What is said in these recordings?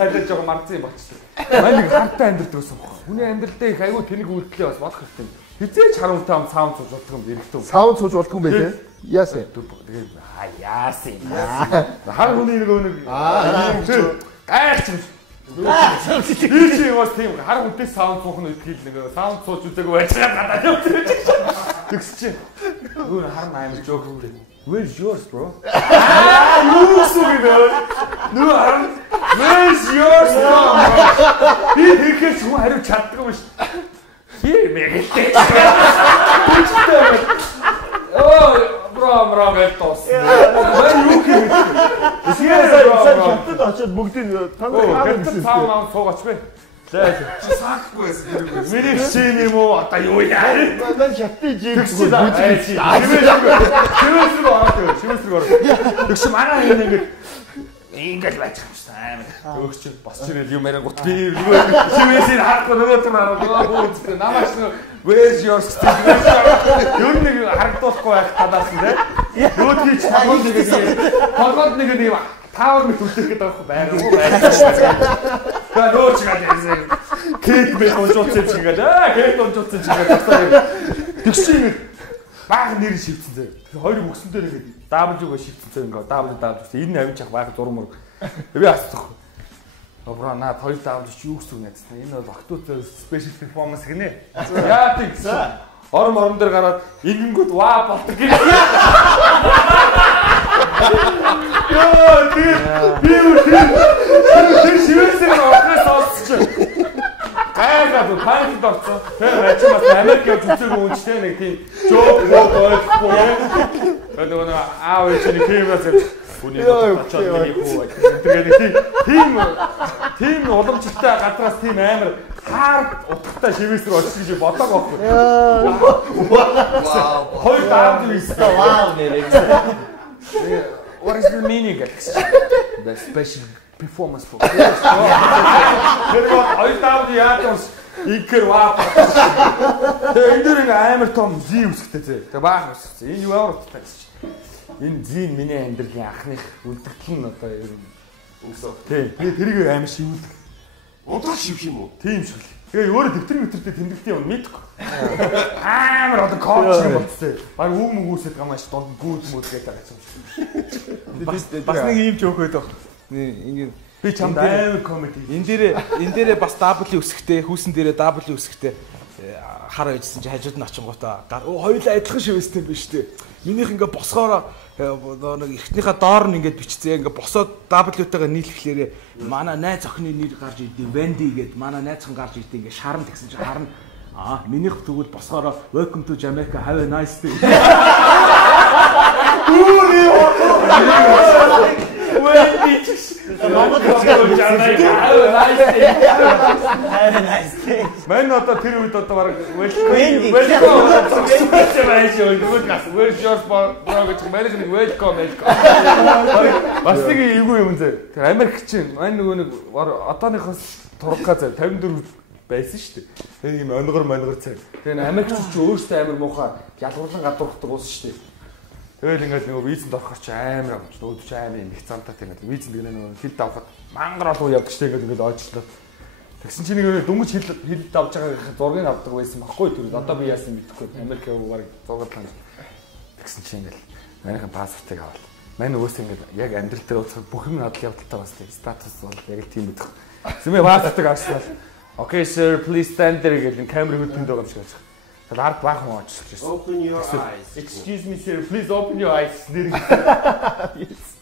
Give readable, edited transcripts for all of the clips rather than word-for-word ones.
цайлаж байгаа марцсан юм болчихсон. Манай нэг хантай амьдрал гэсэн юм. Хүний амьдралдаа их айгүй тэнэг үйлдэлээ бас бодох хэрэгтэй. Хизээч харуултаа ам саунд сууж болдог юм эрэхтэн. Саунд сууж болдог юм бэ те? Яасан. Тэгээд яасан. Хар хүний нэг гайхч юм. Чи бас тийм хар хүнтэй саунд суух нь итгэл нэг саунд сууж үзээгүй байж байгаа гадаа юм. Тэгс чи. Өөр хар наймж жоох үү. Where's yours, bro? Юу сүрээ. Where's yours, bro? Би тэгэхээс хүн хариу чаддгүй юм шүү. Here мэгтэй. Oh, bro, гэлтос. Юу хийх вэ? Эсвэл очоод бүгдийг тань гэсэн. Цаана суугач бэ. Чи саахгүй байсан. Миний чинь юм уу? Одоо юу яа? Манай шатны жиг Шивээс рүү ороод. Тэгш манай ингэ ингээл байж байгаа юм шиг амар. Өөх чинь бас чирэл юм яриа гут би шивээсийг харахгүй нөгөөдөр хараад намаач where's your stick? Юу нэг харагдуулахгүй байх талаас нь те. Нөгөөдгий ч толгойд нэг юм Power мэт үлдэх гэдэг байгаа юм байна. Та нөөч гадаа кейк мэт онцолцсон ч ингээд кейк онцолцсон ч ингээд тэгсэн баг нэр шивцэн зэ. Хоёрыг өгсөндөө нэг W-г шивцэн зэ ингээд W энэ авч явах баг зурмөр. Би асуух. Обра наа хоёр W чи юу гэсэн юм яцсан. Энэ бол октоцоо special performance гинэ. Яа тэгсэн. Орон дээр гараад ингэнгүүт ваа болдог гэх. Яа би шивээсээ оохноос олсч. Гайхаад панкд орсон. Тэр ачмаас Америкийн зүцэг үүстэй нэг тийм жоок ойлгохгүй. Тэр нэг аав чинь кемрас хүний очоод нэг хөө. Тэгээд тийм уламжлалтай гадраас тийм амар хаард утгатай шивээс рүү очиж гэж бодог байхгүй. Вау. Хоёр даавд ийстэй вау нэрээ. What is the meaning? The special performance for. Тэр хоёр даавд яатаас инкер ваа. Тэр энэ амар том зин үсгтэй зэ. Тэгээ баах үсгсэн. Энэ юу ямар утгатай гэсэн чинь. Энэ зин миний амьдралын анхных үлдэгдэл нь одоо ер нь өсөө. Тийм. Би тэрийг амар шивүүлдэг. Удааг шивх юм уу? Тийм шиг л. Тэгээ өөрөө дэвтэр тэмдэгтэй юм мэдгүй. Амар одоо коуч юм болцсон. Баг үг мөгөөсөд гамааш донд гүйд мөд гэдэг байгаа юм. Бас нэг юм ч өөхөд баг. Ингээд би чамд амар комеди. Энэ дээрээ бас W үсгтэй, хүүсэн дээрээ W үсгтэй хар байжсэн чи хажууд нь очингуудаа хоёулаа адилхан шивэстэй юм биш үү? Минийх ингээ босгоороо нэг ихтнийхээ доор нь ингээ бичсэн ингээ босоод W-тэйгээ нийлэхлээрээ манай найз охины нэр гарч идэв Wendy гэдэг манай найзхан гарч идэв ингээ шарн тэгсэн чи харна минийх тэгвэл босгоороо welcome to Jamaica have a nice day. Wendy Монгол босгоороо Jamaica have a nice day. Мэн одоо тэр үед одоо баг welcome where's yours програм мэрэг нэг welcome. Бас нэг эйгүү юм зэ. Тэр Америк чинь мань нөгөө нэг одооныхоос турхаа зэ 54 байсан шүү дээ. Тэр юм онгор цай. Тэгээ Америкч ч өөрсдөө амар муухай ялгуурлан гадуурхдаг уус шүү дээ. Тэгэл ингээд нөгөө визэнд орохор ч амар амч өөдөж амар их цантаа тэгээд визэнд гэнэ нөгөө хилд авахад мангар олон явдаг шүү дээ ингээд ойчлоо. Тэгсэн чинь нэг дөнгөж хилд авч байгаа зургийг авдаг байсан баггүй тэр одоо би яасан мэдэхгүй Америк баг зураг тань. Тэгсэн чинь ингээд манайхан паспортыг авал. Мань нөгөөс ингээд яг амьдрал дээр уцах бүх юм надад явдалтай бас тийм статус бол яг тийм мэдэх. Зэмээ паспортыг авсан. Okay sir, please stand there гэдэг камер хөдлөнд байгаа юм шиг байна. Тэгээд ард баахан очиж ирсэн. Open your eyes. Excuse me sir, please open your eyes.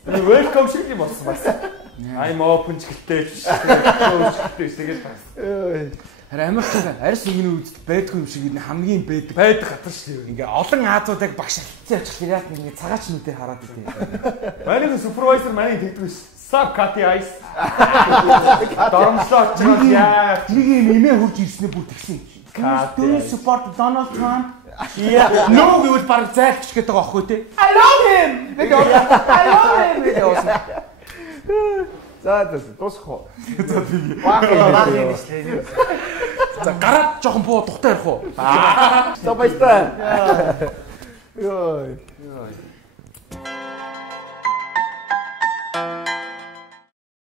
Welcome шиг юм болсон бас. I'm open гэлтэй. Тэгээд бас. Харин Америкт арьс өгнө үзэл байдгүй юм шиг энэ хамгийн байдаг хатан шүү дээ. Ингээ олон Азиудыг багш алдсан очих яг нэг цагаач нүдээр хараад идэв. Манай супервайзер манай тэгдэг биш. Sup Cathy Ice. Дормслоо очоод яа. Тэрийг нэмээ хурж ирснээр бүр тэгсэн. Do you support Donald Trump? Yeah. No, we will баг зайлч гэдэг байгаа аахгүй тий. I love him. I love him. За дуусах. За гараад жоохон буу тухтай ярих уу? За баярлалаа. Йой.